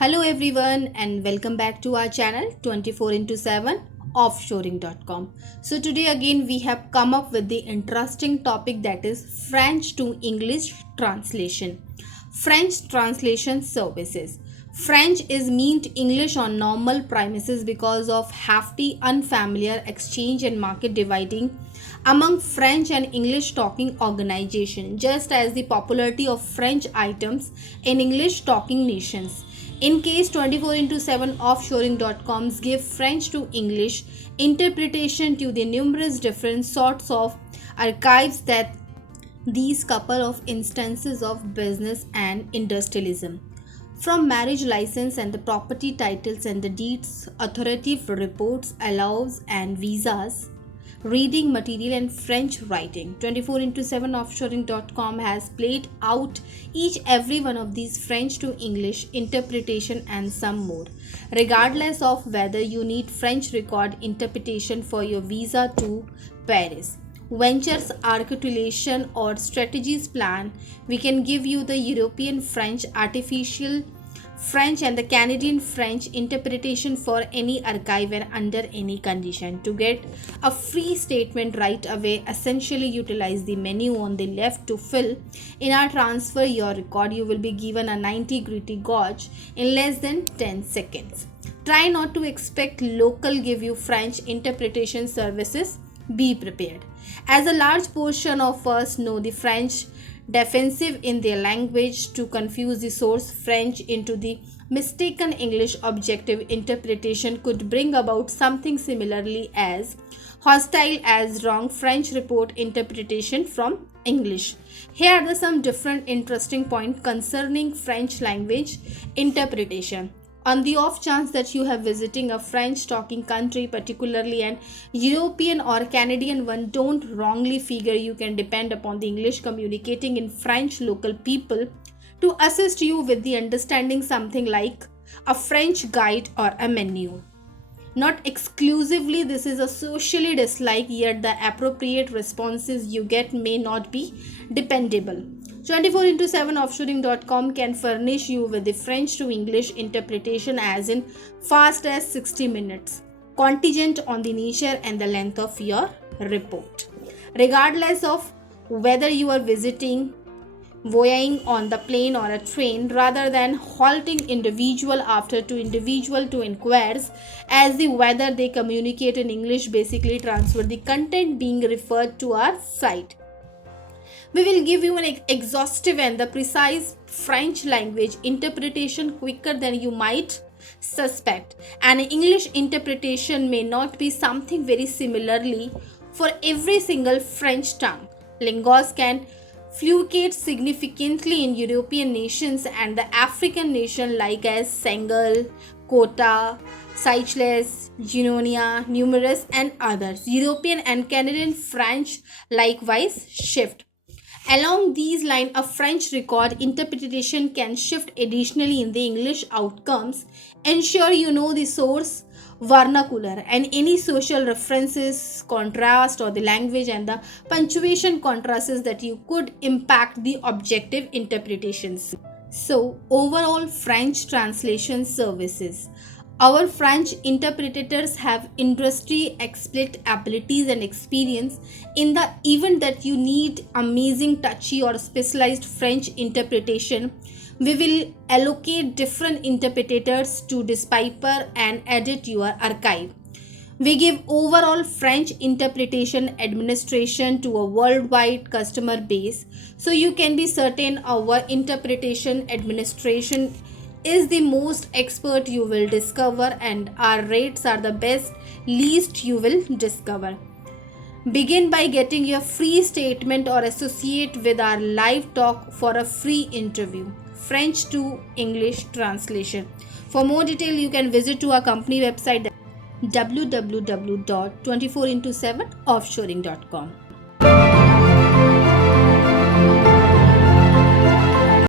Hello everyone and welcome back to our channel 24 into 7 offshoring.com. So today again we have come up with the interesting topic, that is French to English translation. French translation services. French is meant English on normal premises because of hefty unfamiliar exchange and market dividing among French and English talking organizations, just as the popularity of French items in English talking nations. In case 24 into 7 offshoring.coms give French to English interpretation to the numerous different sorts of archives that these couple of instances of business and industrialism. From marriage license and the property titles and the deeds, authoritative reports, allows and visas, reading material and French writing. 24 into 7 offshoring.com has played out each every one of these French to English interpretation and some more. Regardless of whether you need French record interpretation for your visa to Paris, ventures articulation or strategies plan, we can give you the European French, artificial French and the Canadian French interpretation for any archive and under any condition. To get a free statement right away, essentially utilize the menu on the left to fill in our transfer your record. You will be given a 90-gritty gauge in less than 10 seconds. Try not to expect local give you French interpretation services. Be prepared, as a large portion of us know the French defensive in their language to confuse the source French into the mistaken English. Objective interpretation could bring about something similarly as hostile as wrong French report interpretation from English. Here are some different interesting points concerning French language interpretation. On the off chance that you have visiting a French talking country, particularly an European or Canadian one, don't wrongly figure you can depend upon the English communicating in French local people to assist you with the understanding something like a French guide or a menu. Not exclusively, this is a socially disliked, yet the appropriate responses you get may not be dependable. 24 into 7 offshoring.com can furnish you with the French to English interpretation as in fast as 60 minutes, contingent on the nature and the length of your report. Regardless of whether you are visiting, voyaging on the plane or a train, rather than halting individual after to individual to inquires as the whether they communicate in English, basically transfer the content being referred to our site. We will give you an exhaustive and the precise French language interpretation quicker than you might suspect. An English interpretation may not be something very similarly for every single French tongue. Linguists can fluctuate significantly in European nations and the African nation like as Senegal, Kota, Seychelles, Guinea, numerous and others. European and Canadian French likewise shift. Along these lines, a French record interpretation can shift additionally in the English outcomes. Ensure you know the source vernacular and any social references, contrast or the language and the punctuation contrasts that you could impact the objective interpretations. So overall French translation services. Our French interpreters have industry expert abilities and experience. In the event that you need amazing touchy or specialized French interpretation, we will allocate different interpreters to decipher and edit your archive. We give overall French interpretation administration to a worldwide customer base, so you can be certain our interpretation administration is the most expert you will discover and our rates are the best least you will discover. Begin by getting your free statement or associate with our live talk for a free interview. French to English translation. For more detail, you can visit to our company website www.24into7offshoring.com.